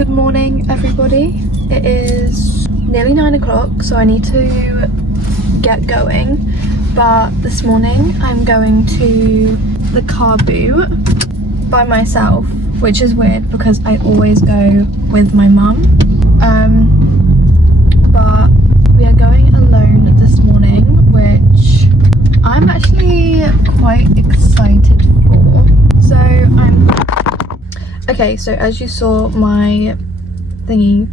Good morning, everybody. It is nearly 9 o'clock, so I need to get going. But this morning I'm going to the Carboot by myself, which is weird because I always go with my mum. But we are going alone this morning, which I'm actually quite excited for. Okay, so as you saw, my thingy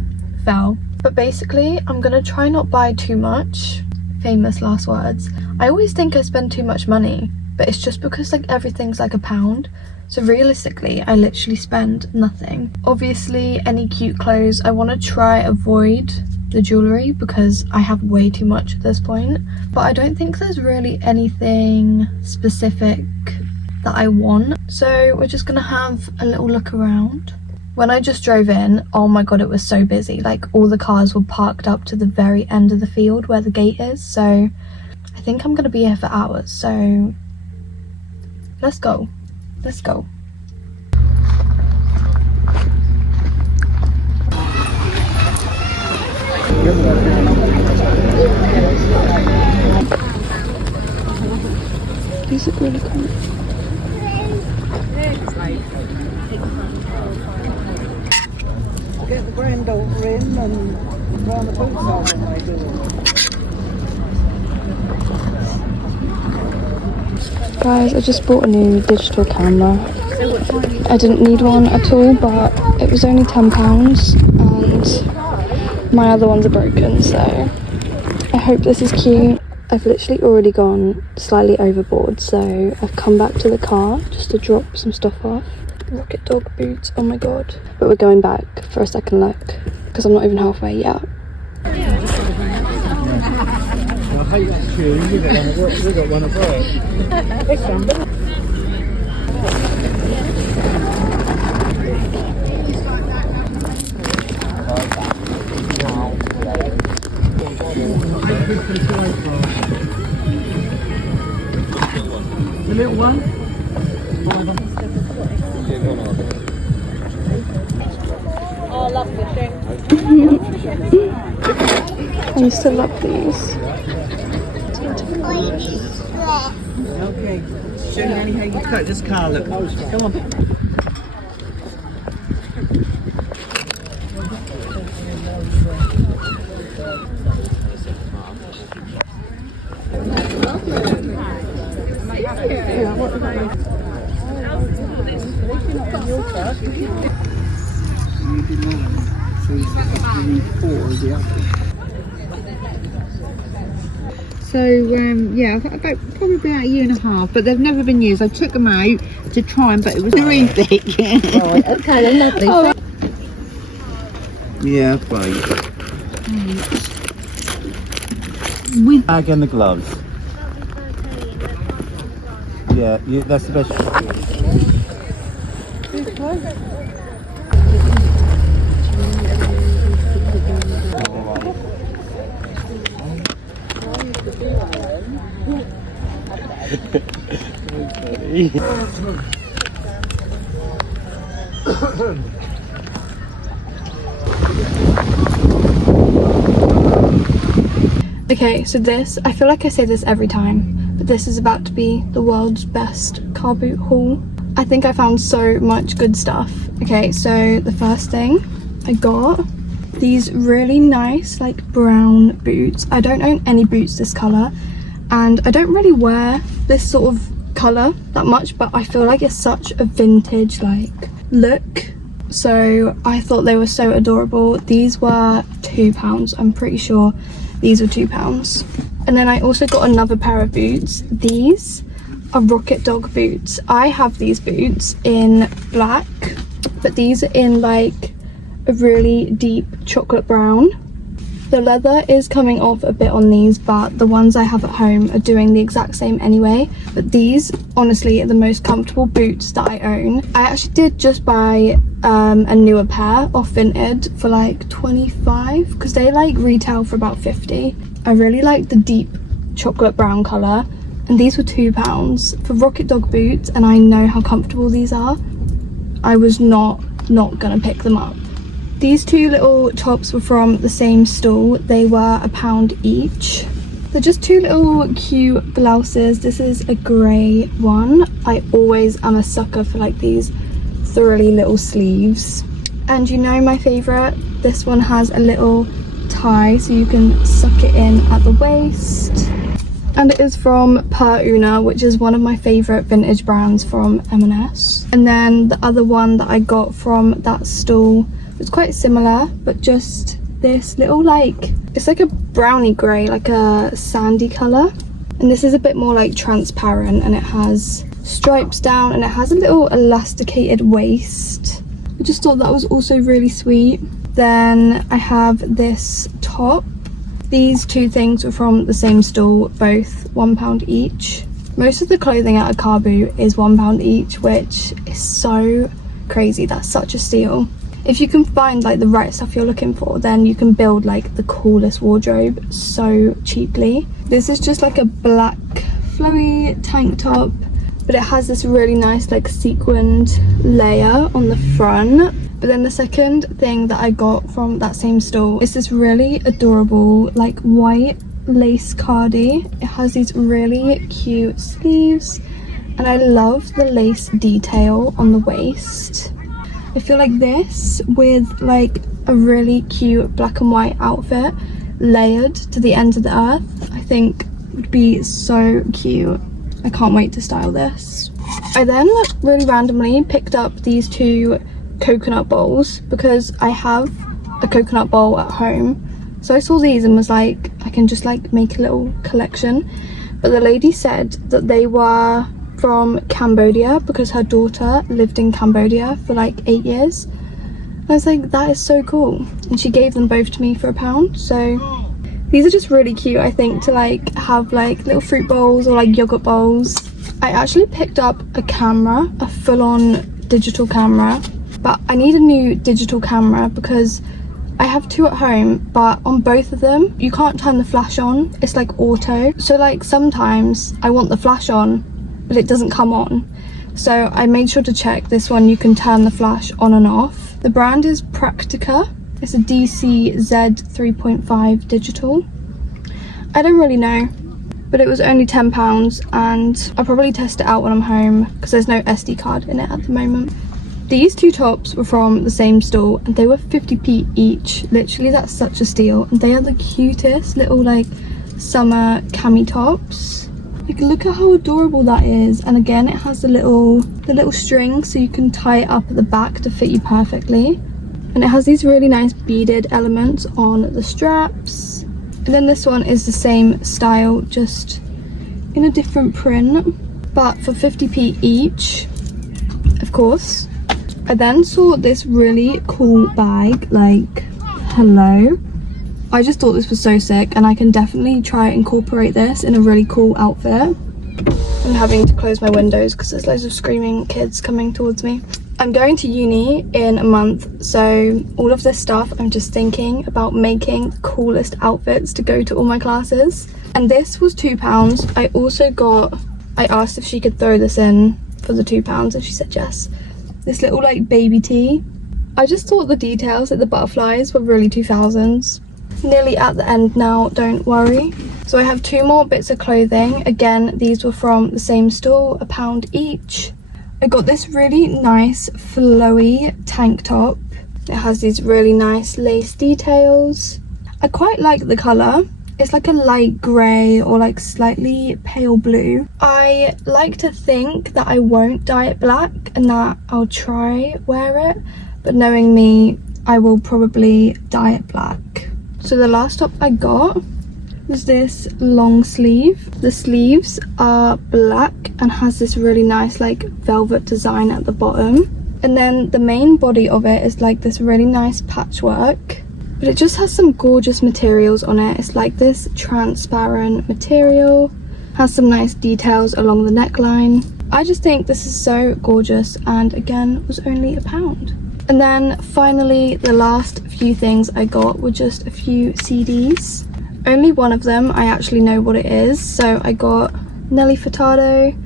fell. But basically, I'm gonna try not buy too much. Famous last words. I always think I spend too much money, but it's just because like everything's like £1. So realistically, I literally spend nothing. Obviously, any cute clothes, I want to try avoid the jewellery because I have way too much at this point. But I don't think there's really anything specific that I want. So we're just gonna have a little look around. When I just drove in, oh my god, it was so busy. Like all the cars were parked up to the very end of the field where the gate is. So I think I'm gonna be here for hours. So let's go. Let's go. These look really cool. Get the granddaughter in and round the boots on when they do it. Guys, I just bought a new digital camera. I didn't need one at all, but it was only £10 and my other ones are broken, so I hope this is cute. I've literally already gone slightly overboard, so I've come back to the car just to drop some stuff off. Rocket dog boots, oh my god. But we're going back for a second look because I'm not even halfway yet. I hate that tune, we got one of ours. It's something. The little one? Oh, I love this thing. I used to love these. Okay, show Nanny how you cut this car, look. Come on. So yeah, probably about a year and a half, but they've never been used. I took them out to try them, but it was very thick. Right, okay, then lovely. Oh. Yeah, great. With bag and the gloves. Yeah, that's the best. Okay, so this, I feel like I say this every time, but this is about to be the world's best car boot haul. I think I found so much good stuff. Okay, so the first thing I got these really nice like brown boots. I don't own any boots this colour and I don't really wear this sort of colour that much, but I feel like it's such a vintage like look, so I thought they were so adorable. These were £2, I'm pretty sure these were £2. And then I also got another pair of boots. These are Rocket Dog boots. I have these boots in black, but these are in like a really deep chocolate brown. The leather is coming off a bit on these, but the ones I have at home are doing the exact same anyway. But these honestly are the most comfortable boots that I own. I actually did just buy a newer pair off Vinted for like 25 because they like retail for about 50. I really like the deep chocolate brown colour, and these were £2 for Rocket Dog boots, and I know how comfortable these are. I was not gonna pick them up. These two little tops were from the same stall. They were £1 each. They're just two little cute blouses. This is a grey one. I always am a sucker for like these thrilly little sleeves. And you know my favourite, this one has a little tie so you can suck it in at the waist. And it is from Per Una, which is one of my favourite vintage brands from M&S. And then the other one that I got from that stall was quite similar, but just this little like, it's like a brownie grey, like a sandy colour. And this is a bit more like transparent, and it has stripes down and it has a little elasticated waist. I just thought that was also really sweet. Then I have this top. These two things were from the same stall, both £1 each. Most of the clothing at a Carboot is £1 each, which is so crazy. That's such a steal. If you can find like the right stuff you're looking for, then you can build like the coolest wardrobe so cheaply. This is just like a black flowy tank top, but it has this really nice like sequined layer on the front. But then the second thing that I got from that same store is this really adorable like white lace cardi. It has these really cute sleeves, and I love the lace detail on the waist. I feel like this with like a really cute black and white outfit layered to the ends of the earth, I think would be so cute. I can't wait to style this. I then really randomly picked up these two coconut bowls because I have a coconut bowl at home. So I saw these and was like, I can just like make a little collection. But the lady said that they were from Cambodia because her daughter lived in Cambodia for like 8 years. I was like, that is so cool. And she gave them both to me for £1. So these are just really cute, I think, to like have like little fruit bowls or like yogurt bowls. I actually picked up a camera, a full-on digital camera, but I need a new digital camera because I have two at home, but on both of them you can't turn the flash on. It's like auto. So like sometimes I want the flash on but it doesn't come on. So I made sure to check this one you can turn the flash on and off. The brand is Praktica. It's a DCZ 3.5 digital. I don't really know, but it was only £10 and I'll probably test it out when I'm home because there's no SD card in it at the moment. These two tops were from the same store and they were 50p each. Literally, that's such a steal. And they are the cutest little like summer cami tops. Like, look at how adorable that is. And again, it has the little string so you can tie it up at the back to fit you perfectly. And it has these really nice beaded elements on the straps. And then this one is the same style, just in a different print, but for 50p each, of course. I then saw this really cool bag, like, hello. I just thought this was so sick, and I can definitely try and incorporate this in a really cool outfit. I'm having to close my windows because there's loads of screaming kids coming towards me. I'm going to uni in a month, so all of this stuff I'm just thinking about making the coolest outfits to go to all my classes. And this was £2. I also got, I asked if she could throw this in for the £2 and she said yes. This little like baby tee. I just thought the details, like the butterflies, were really 2000s. Nearly at the end now, don't worry. So I have two more bits of clothing. Again, these were from the same store, £1 each. I got this really nice flowy tank top. It has these really nice lace details. I quite like the colour. It's like a light grey or like slightly pale blue. I like to think that I won't dye it black and that I'll try wear it, but knowing me, I will probably dye it black. So the last top I got was this long sleeve. The sleeves are black and has this really nice like velvet design at the bottom. And then the main body of it is like this really nice patchwork. But it just has some gorgeous materials on it. It's like this transparent material. Has some nice details along the neckline. I just think this is so gorgeous, and again was only £1. And then finally the last few things I got were just a few CDs. Only one of them I actually know what it is, so I got Nelly Furtado.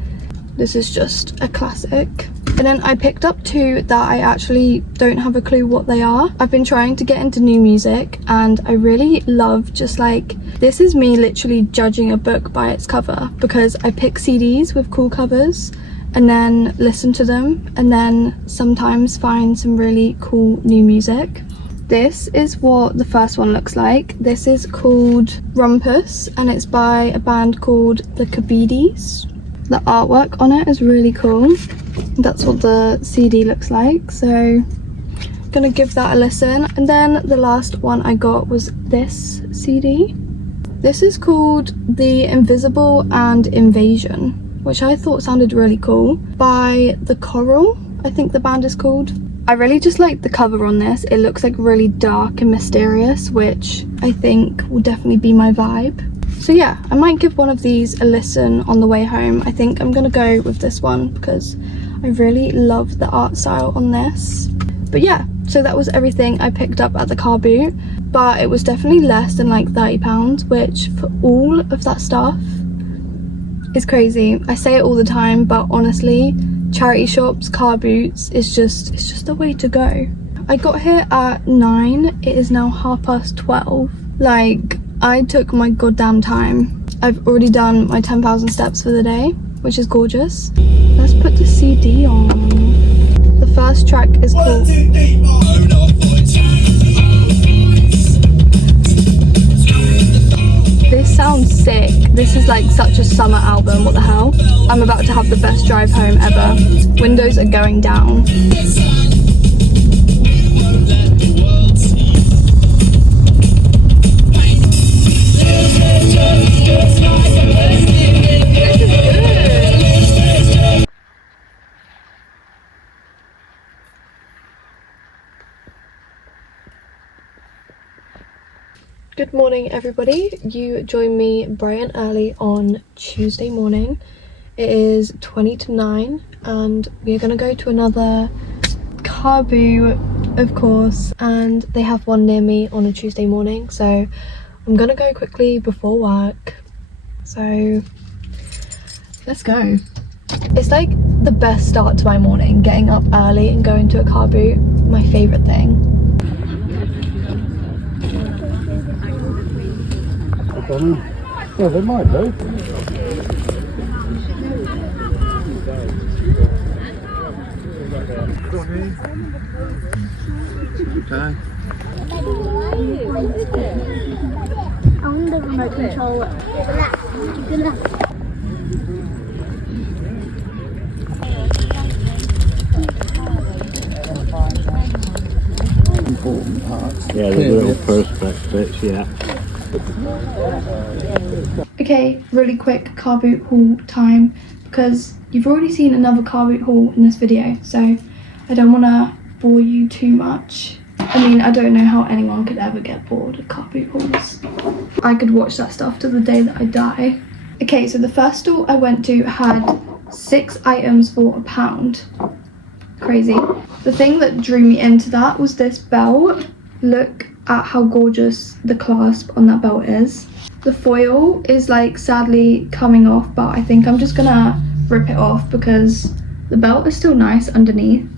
This is just a classic. And then I picked up two that I actually don't have a clue what they are. I've been trying to get into new music and I really love just like, this is me literally judging a book by its cover, because I pick CDs with cool covers and then listen to them and then sometimes find some really cool new music. This is what the first one looks like. This is called Rumpus and it's by a band called the Carboot. The artwork on it is really cool. That's what the CD looks like, so gonna give that a listen. And then the last one I got was this CD. This is called The Invisible and Invasion, which I thought sounded really cool, by The Coral, I think the band is called. I really just like the cover on this. It looks like really dark and mysterious, which I think will definitely be my vibe. So yeah, I might give one of these a listen on the way home. I think I'm gonna go with this one because I really love the art style on this. But yeah, so that was everything I picked up at the Carboot, but it was definitely less than like £30, which for all of that stuff is crazy. I say it all the time, but honestly, charity shops, car boots, it's just the way to go. I got here at 9, it is now 12:30. Like, I took my goddamn time. I've already done my 10,000 steps for the day, which is gorgeous. Let's put the CD on. The first track is called... This sounds sick. This is like such a summer album, what the hell? I'm about to have the best drive home ever. Windows are going down. Good morning everybody. You join me bright and early on Tuesday morning. It is 20 to 9 and we are going to go to another Carboot, of course, and they have one near me on a Tuesday morning, so I'm going to go quickly before work. So let's go. It's like the best start to my morning, getting up early and going to a Carboot. My favourite thing. Well, they might do. Okay. I wonder if remote control it. Good luck. Important parts. Yeah, the little perspex bits, yeah. Okay, really quick car boot haul time, because you've already seen another car boot haul in this video, so I don't want to bore you too much. I mean, I don't know how anyone could ever get bored of car boot hauls. I could watch that stuff till the day that I die. Okay, so the first store I went to had 6 items for £1. Crazy. The thing that drew me into that was this belt. Look at how gorgeous the clasp on that belt is. The foil is like sadly coming off, but I think I'm just gonna rip it off because the belt is still nice underneath.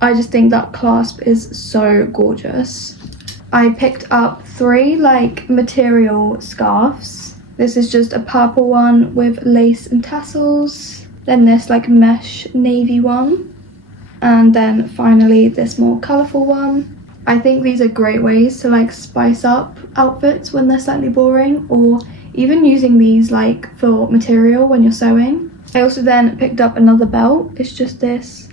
I just think that clasp is so gorgeous. I picked up 3 like material scarves. This is just a purple one with lace and tassels, then this like mesh navy one, and then finally this more colourful one. I think these are great ways to like spice up outfits when they're slightly boring, or even using these like for material when you're sewing. I also then picked up another belt. It's just this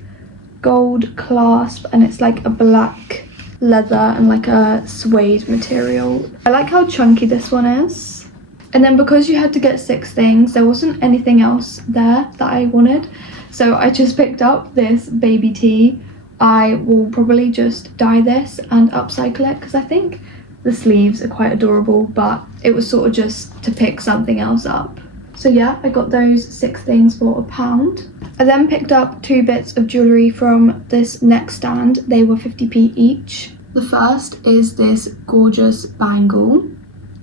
gold clasp and it's like a black leather and like a suede material. I like how chunky this one is. And then because you had to get 6 things, there wasn't anything else there that I wanted, so I just picked up this baby tee. I will probably just dye this and upcycle it because I think the sleeves are quite adorable, but it was sort of just to pick something else up. So yeah, I got those 6 things for £1. I then picked up 2 bits of jewellery from this next stand. They were 50p each. The first is this gorgeous bangle.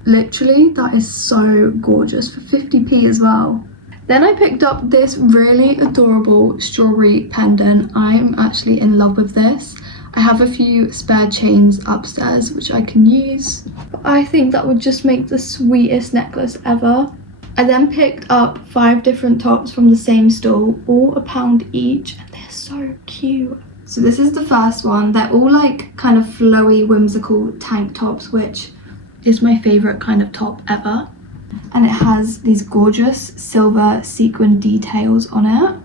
Literally, that is so gorgeous for 50p as well. Then I picked up this really adorable strawberry pendant. I'm actually in love with this. I have a few spare chains upstairs which I can use, but I think that would just make the sweetest necklace ever. I then picked up 5 different tops from the same stall, all £1 each, and they're so cute. So this is the first one. They're all like kind of flowy, whimsical tank tops, which is my favourite kind of top ever. And it has these gorgeous silver sequin details on it.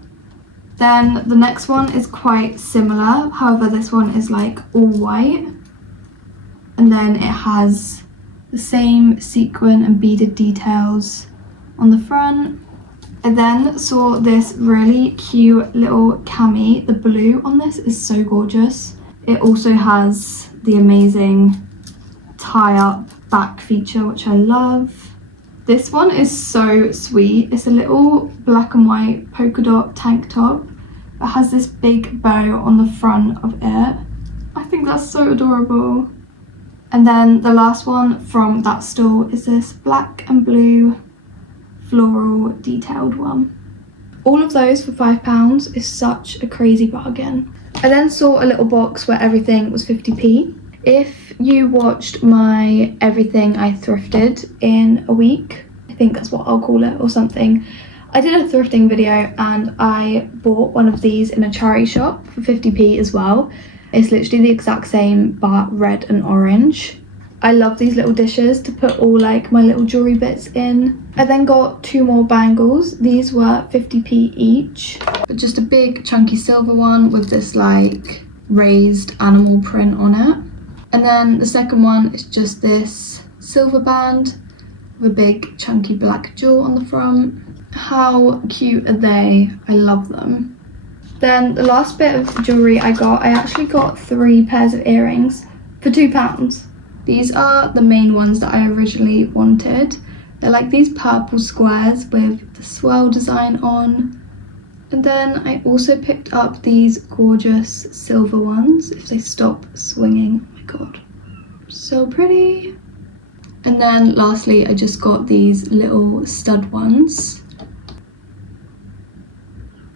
Then the next one is quite similar, however this one is like all white. And then it has the same sequin and beaded details on the front. I then saw this really cute little cami. The blue on this is so gorgeous. It also has the amazing tie-up back feature, which I love. This one is so sweet. It's a little black and white polka dot tank top. It has this big bow on the front of it. I think that's so adorable. And then the last one from that stall is this black and blue floral detailed one. All of those for £5 is such a crazy bargain. I then saw a little box where everything was 50p. If you watched my everything I thrifted in a week, I think that's what I'll call it or something, I did a thrifting video and I bought one of these in a charity shop for 50p as well. It's literally the exact same but red and orange. I love these little dishes to put all like my little jewellery bits in. I then got 2 more bangles. These were 50p each, but just a big chunky silver one with this like raised animal print on it. And then the second one is just this silver band with a big chunky black jewel on the front. How cute are they? I love them. Then the last bit of jewellery I actually got 3 pairs of earrings for £2. These are the main ones that I originally wanted. They're like these purple squares with the swirl design on. And then I also picked up these gorgeous silver ones. If they stop swinging, oh my god, so pretty. And then lastly, I just got these little stud ones.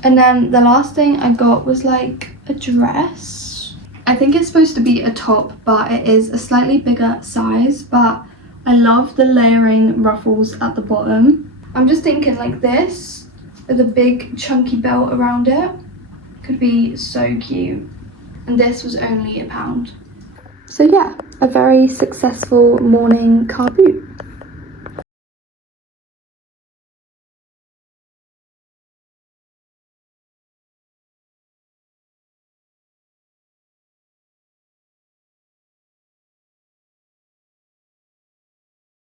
And then the last thing I got was like a dress. I think it's supposed to be a top, but it is a slightly bigger size, but I love the layering ruffles at the bottom. I'm just thinking like this with a big chunky belt around it could be so cute. And this was only £1. So yeah, a very successful morning car boot.